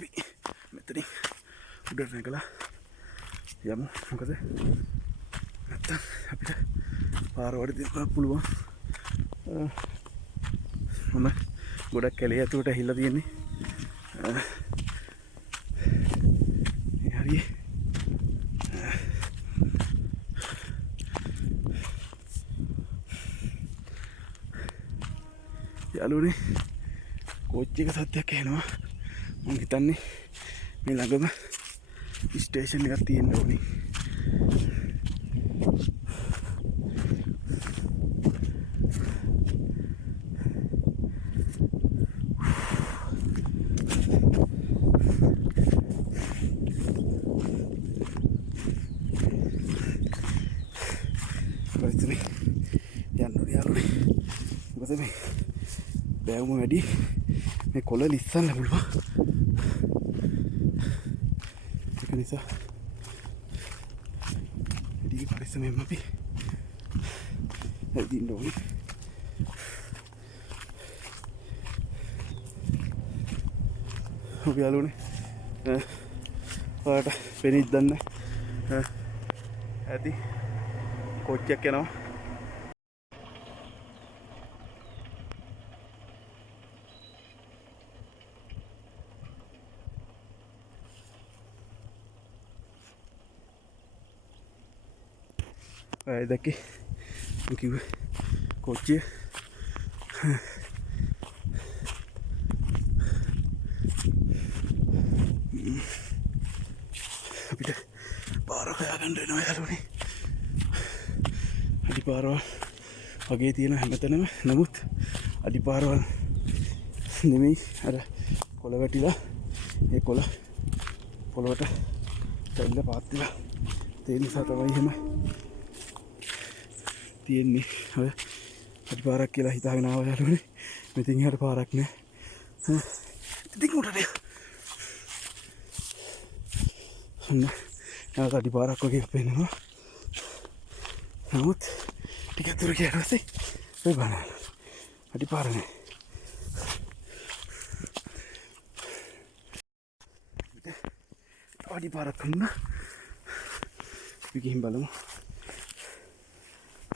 අපි මෙතනින් උඩට නැගලා යමු. මොකද නැත්තම් අපිට පාර වඩ දෙන්න පුළුවන්. හොඳ ගොඩක් කැලේ ඇතුළට ඇහිලා තියෙන්නේ. හරි යාළුවනේ කෝච්චි එක සද්දයක් ඇහෙනවා. මම හිතන්නේ මේ ළඟම ස්ටේෂන් එකක් තියෙන්න ඕනේ. මොකද මේ බෑවුම වැඩි මේ කොළ ලිස්සන්න පුළුවන්. ඒක නිසා වැඩි පරිස්සමෙන් අපි ඇවිදින්න ඕනේ. ඔබ යාළුවනේ ඔයාලට පෙනිද්ද දන්නේ ඇති කෝච්චියක් යනවා. දැක්කේ මම කිව්වේ කෝච්චිය අපිට පාර හොයාගන්න වෙනවා යාළුවනේ. අඩිපාරවල් වගේ තියෙන හැමතැනම නමුත් අඩිපාරවල් නෙමෙයි අර කොළ වැටිලා ඒ කොළ පොළොවට තැල්ල පාත් වෙලා තේ නිසා තමයි එහෙම තියෙන්නේ. ඔය අඩිපාරක් කියලා හිතාගෙන ආවා යාළුවනේ. මෙතෙන් එහාට පාරක් නෑ. ඉතින් උඩට යන්න නැවත අඩිපාරක් වගේ පේනවා. නමුත් ටිකක් දුර ගියාට පස්සේ ඔය බලන්න අඩිපාර නෑ. අඩිපාරක් හම්බුණා. අපි ගිහින් බලමු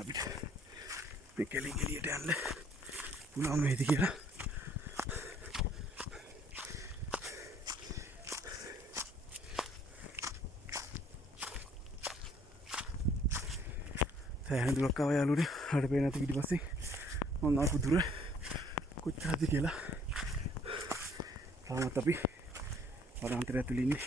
අපිට මේ කෙලින් එළියට යන්න පුළුවන් වේද කියලා. සෑහෙන දුරක් ආවා යාළුවනේ. හරියට පේන්නේ නැති ඊට පස්සේ මම ආපු දුර කොච්චරද කියලා. තාමත් අපි වනාන්තරය ඇතුළේ ඉන්නේ.